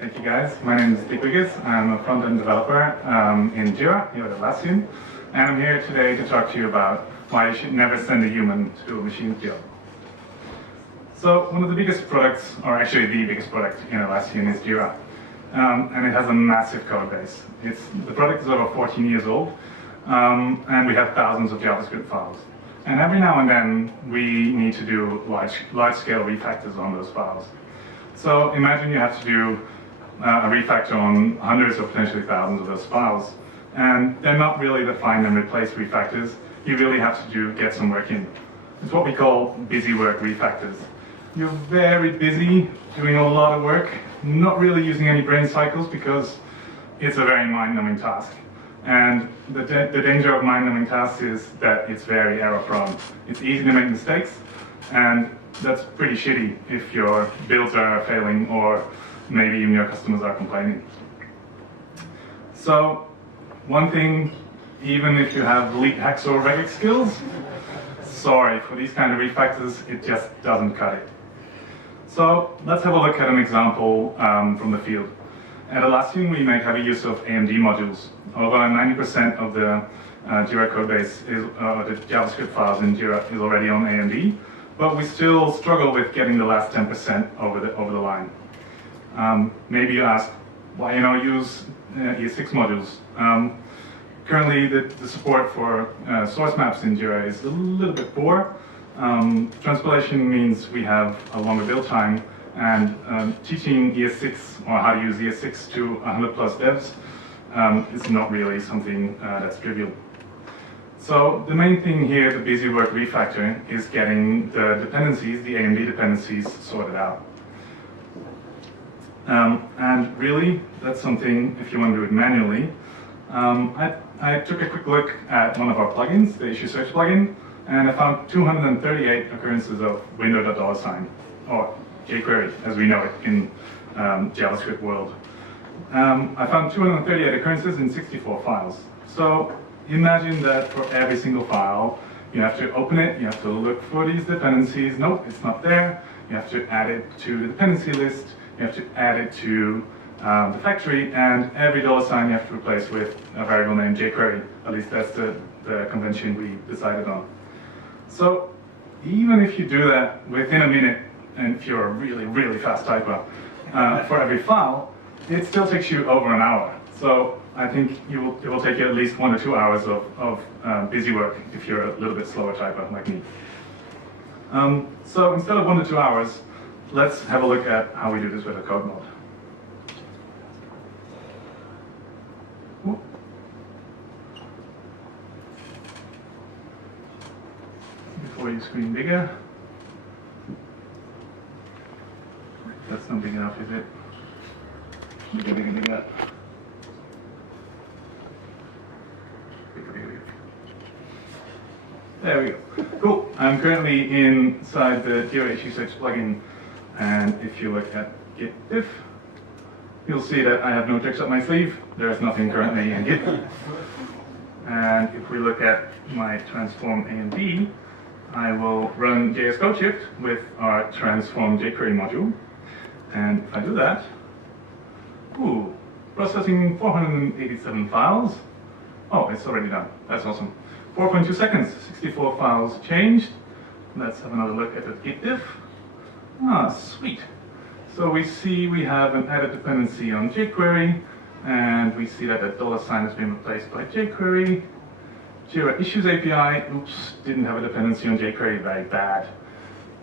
Thank you guys. My name is Wiggers. I'm a front-end developer in Jira here at Atlassian. And I'm here today to talk to you about why you should never send a human to a machine kill. So one of the biggest products, or actually the biggest product in Atlassian is Jira. And it has a massive code base. The product is over 14 years old, and we have thousands of JavaScript files. And every now and then, we need to do large-scale refactors on those files. So imagine you have to do a refactor on hundreds or potentially thousands of those files. And they're not really the find and replace refactors. You really have to get some work in. It's what we call busy work refactors. You're very busy doing a lot of work, not really using any brain cycles because it's a very mind-numbing task. And the danger of mind-numbing tasks is that it's very error-prone. It's easy to make mistakes, and that's pretty shitty if your builds are failing or maybe even your customers are complaining. So one thing, even if you have elite hacks or regex skills, sorry, for these kind of refactors, it just doesn't cut it. So let's have a look at an example from the field. At Atlassian, we make heavy use of AMD modules. Over 90% of the Jira codebase, the JavaScript files in Jira is already on AMD, but we still struggle with getting the last 10% over the line. Maybe you ask, why use ES6 modules? Currently, the support for source maps in Jira is a little bit poor. Transpilation means we have a longer build time, and teaching ES6 or how to use ES6 to 100 plus devs is not really something that's trivial. So the main thing here, the busy work refactor, is getting the dependencies, the AMD dependencies, sorted out. And really, that's something, if you want to do it manually, I took a quick look at one of our plugins, the issue search plugin, and I found 238 occurrences of window.$, or jQuery, as we know it in JavaScript world. I found 238 occurrences in 64 files. So imagine that for every single file, you have to open it, you have to look for these dependencies. Nope, it's not there. You have to add it to the dependency list. You have to add it to the factory, and every $sign you have to replace with a variable named jQuery. At least that's the convention we decided on. So even if you do that within a minute, and if you're a really, really fast typer, for every file, it still takes you over an hour. So I think it will take you at least 1 or 2 hours of busy work if you're a little bit slower typer like me. So instead of 1 to 2 hours, let's have a look at how we do this with a code mod. Before you screen bigger. That's not big enough, is it? Bigger, bigger, bigger. Bigger. There we go. Cool. I'm currently inside the Jira issue search plugin, and if you look at git diff, you'll see that I have no tricks up my sleeve. There's nothing currently in git. And if we look at my transform AMD, I will run JS code shift with our transform jQuery module. And if I do that, processing 487 files. Oh, it's already done. That's awesome. 4.2 seconds, 64 files changed. Let's have another look at the git diff. Sweet. So we see we have an added dependency on jQuery, and we see that the $sign has been replaced by jQuery. Jira Issues API, didn't have a dependency on jQuery, very bad.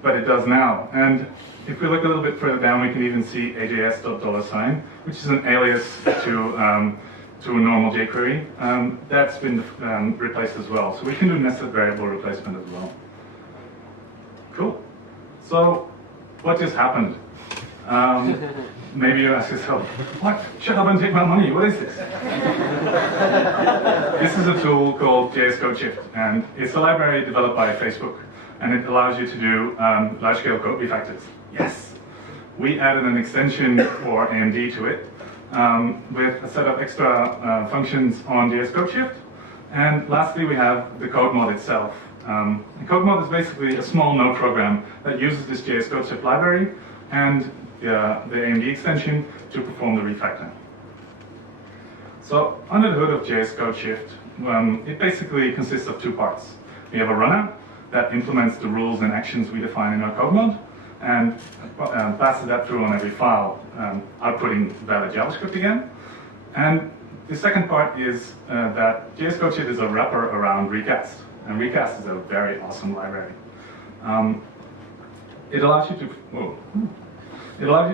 But it does now. And if we look a little bit further down, we can even see AJS.$, which is an alias to a normal jQuery. That's been replaced as well. So we can do nested variable replacement as well. Cool. So what just happened? Maybe you ask yourself, what? Shut up and take my money. What is this? This is a tool called JS Code Shift, and it's a library developed by Facebook. And it allows you to do large-scale code refactors. Yes! We added an extension for AMD to it with a set of extra functions on JS Code Shift. And lastly, we have the code mod itself. The code mod is basically a small node program that uses this JS Code Shift library and the AMD extension to perform the refactor. So under the hood of JS Code Shift, it basically consists of two parts. We have a runner that implements the rules and actions we define in our code mode and passes that through on every file, outputting valid JavaScript again. And the second part is that JS Code Shift is a wrapper around Recast. And Recast is a very awesome library. It allows you to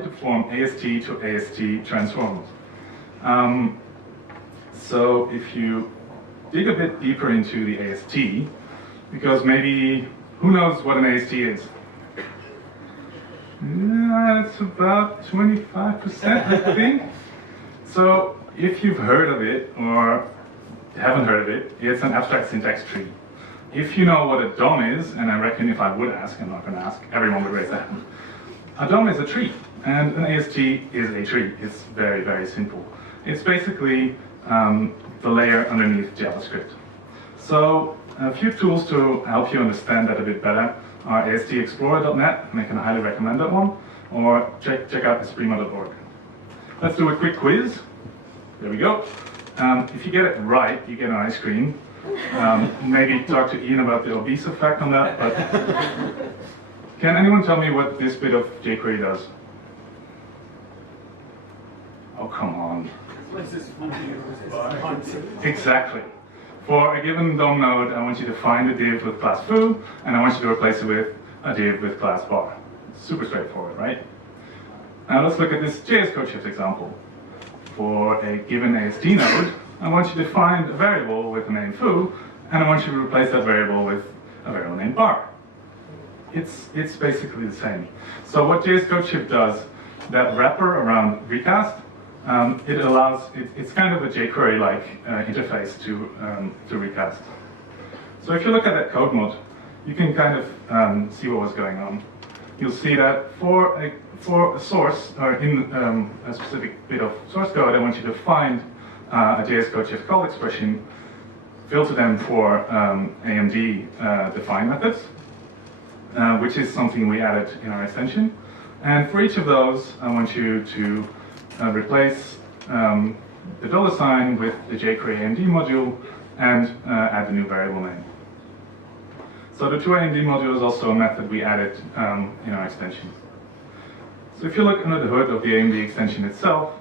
perform AST to AST transforms. So if you dig a bit deeper into the AST, because maybe, who knows what an AST is? It's about 25%, I think. So if you've heard of it or haven't heard of it, it's an abstract syntax tree. If you know what a DOM is, and I reckon if I would ask, I'm not going to ask, everyone would raise their hand. A DOM is a tree, and an AST is a tree. It's very, very simple. It's basically the layer underneath JavaScript. So a few tools to help you understand that a bit better are astexplorer.net, and I can highly recommend that one, or check out esprima.org. Let's do a quick quiz. There we go. If you get it right, you get an ice cream. Maybe talk to Ian about the obese effect on that, but can anyone tell me what this bit of jQuery does? Oh, come on. Exactly. For a given DOM node, I want you to find a div with class foo, and I want you to replace it with a div with class bar. Super straightforward, right? Now let's look at this JS Code Shift example. For a given AST node, I want you to find a variable with the name foo, and I want you to replace that variable with a variable named bar. It's basically the same. So what JS Code Shift does, that wrapper around Recast, it's kind of a jQuery-like interface to Recast. So if you look at that code mode, you can kind of see what was going on. You'll see that for a source, or in a specific bit of source code, I want you to find a JS Code Shift call expression, filter them for AMD define methods, which is something we added in our extension. And for each of those, I want you to replace the $sign with the jQuery AMD module and add the new variable name. So the toAMD module is also a method we added in our extension. So if you look under the hood of the AMD extension itself,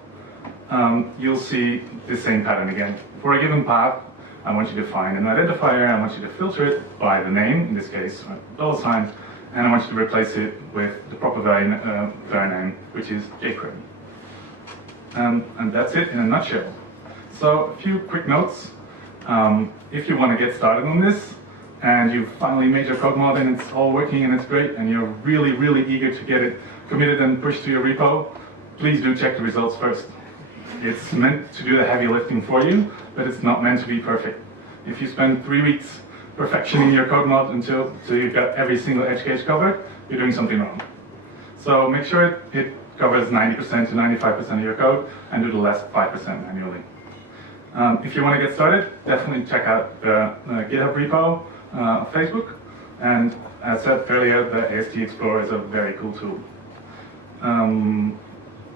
you'll see the same pattern again. For a given path, I want you to find an identifier, I want you to filter it by the name, in this case, $sign, and I want you to replace it with the proper value name, which is jQuery. And that's it in a nutshell. So a few quick notes. If you want to get started on this, and you've finally made your code mod and it's all working and it's great, and you're really, really eager to get it committed and pushed to your repo, please do check the results first. It's meant to do the heavy lifting for you, but it's not meant to be perfect. If you spend 3 weeks perfectioning your code mod until you've got every single edge case covered, you're doing something wrong. So make sure it covers 90% to 95% of your code, and do the last 5% manually. If you want to get started, definitely check out the GitHub repo on Facebook. And as said earlier, the AST Explorer is a very cool tool.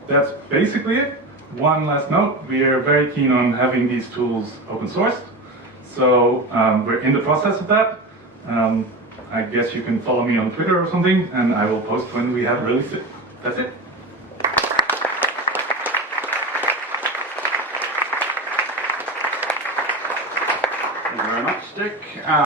That's basically it. One last note, we are very keen on having these tools open sourced. So we're in the process of that. I guess you can follow me on Twitter or something, and I will post when we have released it. That's it. Thank you very much, Dick.